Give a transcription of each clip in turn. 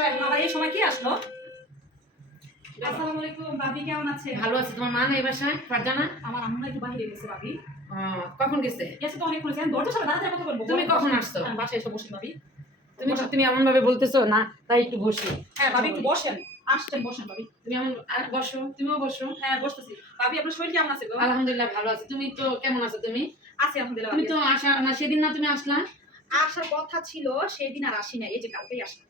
আসলো এখন আবার এই সময় কি আসলো? আসসালামু আলাইকুম ভাবি, কেমন আছেন? ভালো আছে। তোমার মা নেই বাসায়? ফারজানা আমার আম্মু একটু বাইরে গেছে ভাবি। কখন গেছে? গেছে তো অনেকক্ষণ হয়েছে। আমি দরজার সামনে দাঁড়াতে কথা বলবো। তুমি কখন আসছো? আমি বাসায় এসে বসি ভাবি। তুমি এমন ভাবে বলতেছো না, তাই একটু বসি। হ্যাঁ ভাবি একটু বসেন। আসছেন বসেন ভাবি। তুমি এমন বসো, তুমিও বসো। হ্যাঁ বসতেছি। ভাবি আপনার শরীর কেমন আছে গো? আলহামদুলিল্লাহ ভালো আছে। তুমি তো কেমন আছো? তুমি আছি আলহামদুলিল্লাহ তুমি ভাবি। তো আসা না, সেদিন না তুমি আসলা? আসার কথা ছিল, সেদিন আর আসি না, এই যে কালকেই আসি।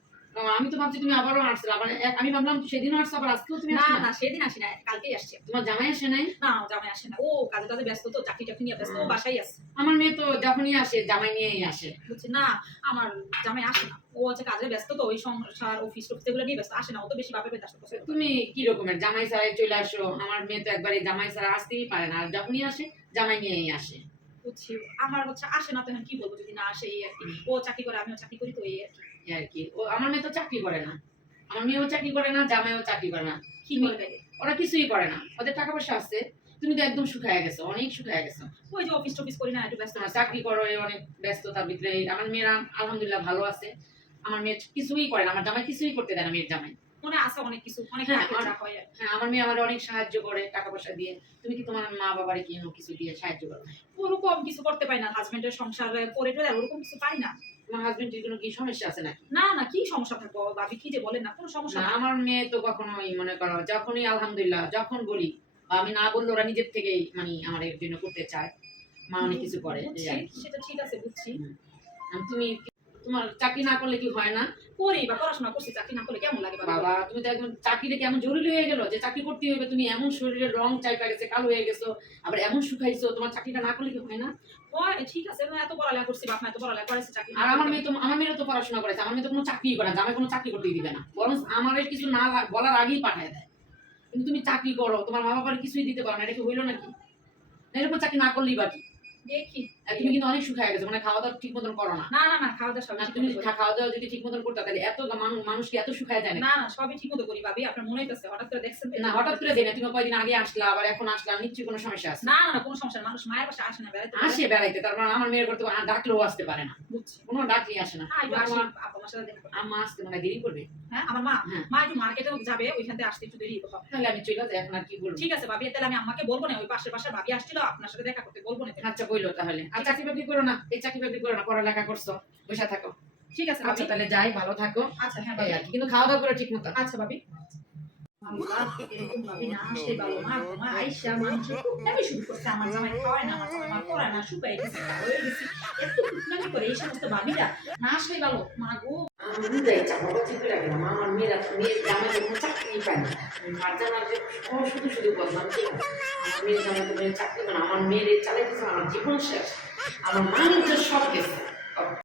আমি তো ভাবছি তুমি আবারও আসলে আবার আমি ভাবলাম সেদিনও আসছো আবার আজকেও তুমি না আসলা। না সেদিন আসি না, কালকেই আসছি। তোমার জামাই আসে নাই? না জামাই আসে না, ও কাজে কাজে ব্যস্ত তো, চাকরি টাকরি নিয়ে ব্যস্ত, ও বাসায় আছে। আমার মেয়ে তো যখনই আসে জামাই নিয়েই আসে। বুঝছি না, আমার জামাই আসে না, ও হচ্ছে কাজে ব্যস্ত তো, ওই সংসার অফিস টফিস এগুলো নিয়ে ব্যস্ত, আসে না, ও তো বেশি বাপের বাড়িতে আসতে পছন্দ করে। তুমি কি রকমের জামাই ছাড়াই চলে আসো? আমার মেয়ে তো একবারে জামাই ছাড়া আসতেই পারে না, আর যখনই আসে জামাই নিয়েই আসে। বুঝছি, আমার হচ্ছে আসে না তো এখন কি বলবো, যদি না আসে এই আর কি। ও চাকরি করে, আমিও চাকরি করি, তো এই আর কি। এই আর কি। ও আমার মেয়ে তো চাকরি করে না, আমার মেয়েও চাকরি করে না, জামাইও চাকরি করে না। কি করে তাইলে? ওরা কিছুই করে না, ওদের টাকা পয়সা আছে। তুমি তো একদম শুকায় গেছো, অনেক শুকায় গেছো। ওই যে অফিস টফিস করি না, একটু ব্যস্ত ব্যস্ত। চাকরি করো, এই অনেক ব্যস্ততার ভিতরে। আমার মেয়েরা আলহামদুলিল্লাহ ভালো আছে। আমার মেয়ে কিছুই করে না, আমার জামাই কিছুই করতে দেয় না মেয়ের জামাই। মনে আছে অনেক কিছু, অনেক হ্যাঁ, টাকা যা হয় আর কি। হ্যাঁ, আমার মেয়ে আমার অনেক সাহায্য করে টাকা পয়সা দিয়ে। তুমি কি তোমার মা বাবারে কি কিছু দিয়ে সাহায্য করো? ওরকম কিছু করতে পারি না, হাজবেন্ডের সংসার করে টোরে ওরকম কিছু পারি না। তোমার হাজবেন্ডের কোনো কি সমস্যা আছে নাকি? না না, কি সমস্যা থাকবো ভাবি, কি যে বলেন না, কোনো সমস্যা না, না। আমার মেয়ে তো কখনোই মনে করো যখনই আলহামদুলিল্লাহ যখন বলি বা আমি না বললে ওরা নিজের থেকেই মানে আমার এর জন্য করতে চায়। মা অনেক কিছু করে, এই আর কি। সেটা ঠিক আছে, বুঝছি। তুমি তোমার চাকরি না করলে কি হয় না? করি বা পড়াশোনা করছি, চাকরি না করলে কেমন লাগে বাবা? বাবা, তুমি তো একদম চাকরিটা কেমন জরুরি হয়ে গেল যে চাকরি করতে হবে। তুমি এমন শরীরের রং চাইপা গেছে, কালো হয়ে গেছো, আবার এমন শুকাইছো, তোমার চাকরিটা না করলে কি হয় না? হয় ঠিক আছে, না এত পড়ালেখা করছি, বাপ মা এত পড়ালেখা করেছে, চাকরি আর আমার মেয়েরও তো পড়াশোনা করেছে। আমার মেয়ে তো কোনো চাকরি করে না, আমি কোনো চাকরি করতেই দিবে না, বরং আমার কিছু না বলার আগেই পাঠিয়ে দেয়। কিন্তু তুমি চাকরি করো, তোমার মা বাবার কিছুই দিতে পারো না, এটা কি হইলো নাকি? না, এরকম চাকরি না করলেই বাকি। দেখি। আর তুমি কিন্তু অনেক শুকায় গেছো, মানে খাওয়া দাওয়া ঠিক মতন করো না। না না না, খাওয়া দাওয়া না, সবই তুমি ঠিক মতো করি। খাওয়া দাওয়া যদি ঠিক মতন করতে তাহলে এত মানুষ কি এত শুকায় যায় না? না না, সবই ঠিক মতো করি ভাবি, আপনার মনে হইতেছে হঠাৎ করে দেখছেন তো? না, হঠাৎ করে দিই না। তুমি কয়দিন আগে আসলা, আবার এখন আসলা, নিশ্চয়ই কোনো সমস্যা আছে। না না না, কোনো সমস্যা না, মানুষ মায়ের পাশে আসে না বেড়াইতে? আসে বেড়াইতে, তার মানে আমার মেয়ের করতে ডাকলেও আসতে পারে না, বুঝছি। কোনো ডাকলেই আসে না। একটু আসি, আপা আমার সাথে দেখা করতে। আম্মা আসতে মানে দেরি করবে। হ্যাঁ আমার মা, হ্যাঁ। মা একটু মার্কেটে যাবে, ওইখান থেকে আসতে একটু দেরি হবে। তাহলে আমি চলে যাই, এখন আর কি বলবো। ঠিক আছে ভাবি, তাহলে আমি আম্মাকে বলবো না, ওই পাশের বাসার ভাবি আসছিল, আপনার সাথে দেখা করতে বলবো না। আচ্ছা বইলো তাহলে। আর চাকরি বাকরি করো না, এই চাকরি বাকরি করো না, পড়ালেখা করছো, বসে থাকো। ঠিক আছে আচ্ছা ভাবি। তাহলে যাই, ভালো থাকো। আচ্ছা হ্যাঁ এই ভাবি। আর কি, কিন্তু খাওয়া দাওয়া করো ঠিক মতো। আচ্ছা ভাবি। আল্লাহ, এরকম ভাবি না আসলে ভালো, মা ঘুমা আইসা মানুষের টুকটামি শুরু করছে, আমার জামাই খাওয়ায় না, আমার জামাই আমার পড়ায় না, শুকাই গেছে, কালো হয়ে গেছে, এত টুকটামি করে এই সমস্ত ভাবিরা, না আসলে ভালো মা গো। আমার নিজেই চাপা চিন্তা লাগে না, আমার মেয়ের জামাই কোনো চাকরি পায় না। ফারজানার যে শুধু শুধু বললাম কি আমার মেয়ের জামাই তো চাকরি পায় না, আমার মেয়ের চালাইতেছে আমার জীবন শেষ, আমার মানুষের সব গেছে।